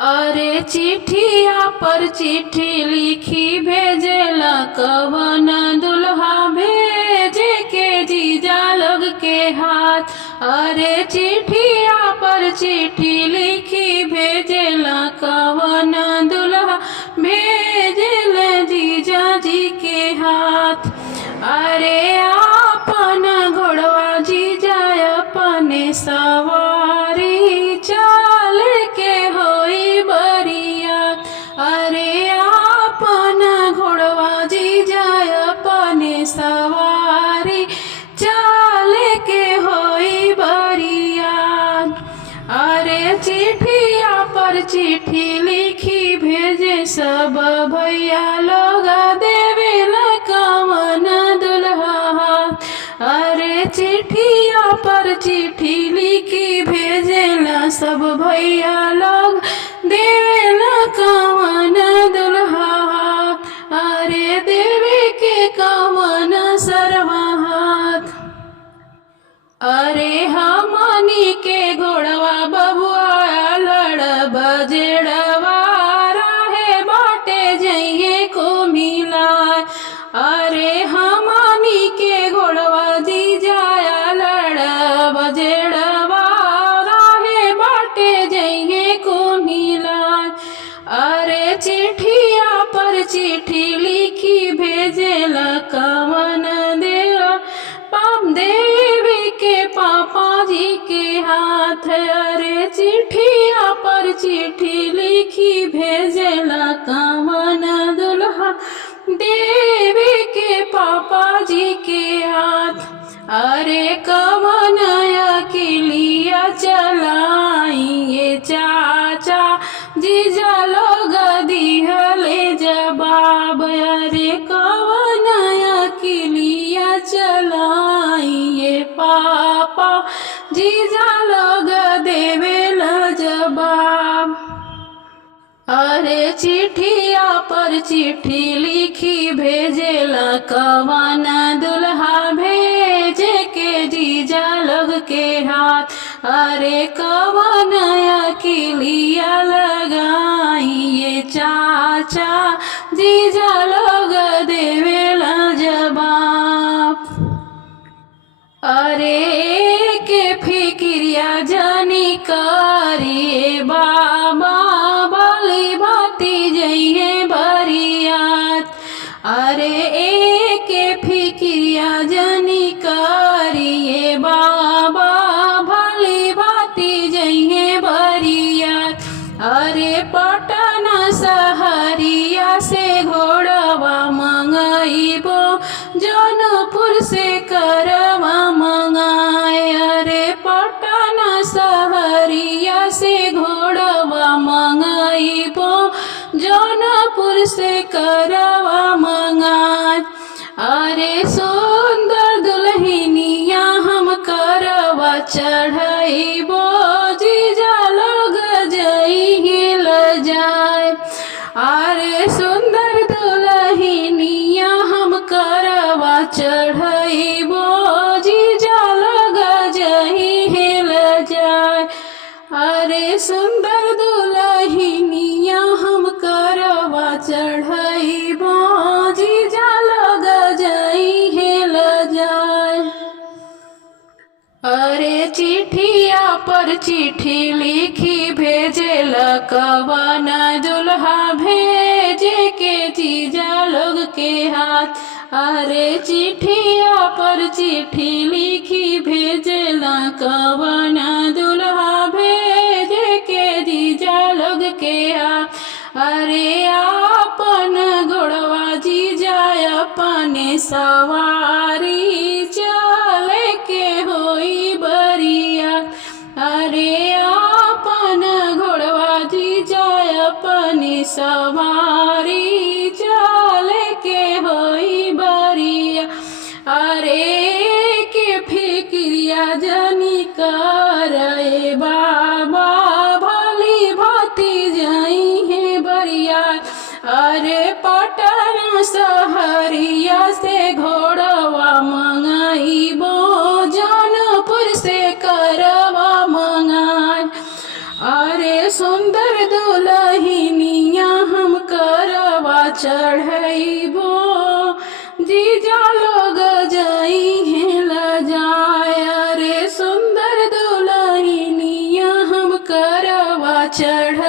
अरे चिट्ठिया पर चिट्ठी लिखी भेजेला कवन दुल्हा भेजे के जीजा लोग के हाथ। अरे चिट्ठिया पर चिट्ठी लिखी भेजेला कवन दुल्हा भेजेला जीजा जी के हाथ। अरे आपन घोड़वा जीजा अपने सवारी चाल के होई बरिया। अरे आपन घोड़वा जीजा अपने सवारी चाल के होई बरिया। अरे चिट्ठिया पर चिट्ठी लिखी भेजे सब भैया लोग देवेला कवन दुल्हा। अरे चिट्ठिया पर चिट्ठी लिखी भेजेला सब भैया लोग देवेला कवन दुल्हा। अरे देवे के कवन सरवा हाथ। अरे हमनी के घोड़वा बबुआ लड़ बजेड़वा राहे बाटे जइए को मिला। अरे हमनी के घोड़वा जीजाया लड़ बजेड़वा राहे बाटे जइए को मिला। अरे चिट्ठिया पर चिट्ठी लिखी भेजेला कवन देवी के पापा जी के हाथ। अरे चिट्ठिया पर चिट्ठी लिखी भेजेला कवन दुल्हा देवी के पापा जी के हाथ। अरे कवन अकेलिया चलाइए चाचा जीजा लोग दिहले जवाब। अरे कवन अकेलिया चलाइए पापा जीजा लोग देवेला जवाब। अरे चिट्ठिया पर चिट्ठी लिखी भेजेला कवन दुल्हा भेजे के जीजा लोग के हाथ। अरे कवन अकेलिया लगाइए चाचा जीजा लोग देवेला जवाब। अरे के फिक्रिया जानी करिए बाबा बाली भाती जइए बरियात। अरे एक फिक्रिया जानी करिए बाबा भली भाती जइए बरियात। अरे पटना सहरिया से घोड़वा मंगइबो जौनपुर से करवा मंगाए। अरे पटना सहरिया से घोड़वा मंगइबो जौनपुर से करवा मंगाए। अरे सुंदर दुल्हनिया हम करवा चढ़इबो जीजा लोग जइए ल जाए। अरे सुंदर दुल्हनिया हम करवा चढ़इबो जीजा लोग जइए ल जाए। अरे सुंदर दुल्हनिया हम करवा चढ़इबो जीजा लोग जइए ल जाए। अरे चिट्ठिया पर चिट्ठी लिखी भेजेला कवन दुल्हा भेजे के जीजा लोग के हाथ। अरे चिट्ठिया पर चिट्ठी लिखी भेजेला कवन दुल्हा भेजे के जीजा लोग के हाथ। अरे आपन घोड़वा जीजा अपने सवारी चले के होई बरिया। अरे आपन घोड़वा जीजा अपने सवारी चले के होई बरिया। अरे के फिक्रिया जनी करे बाबा भली भाती जइए बरिया। अरे पटना सहरिया से घोड़वा मंगाइबो जौनपुर से करवा मंगाए। अरे सुंदर दुलहिनिया हम करवा चढ़ैबो जीजा लोग जाई हैं लजाया रे सुंदर दुलहिनिया हम करवा चढ़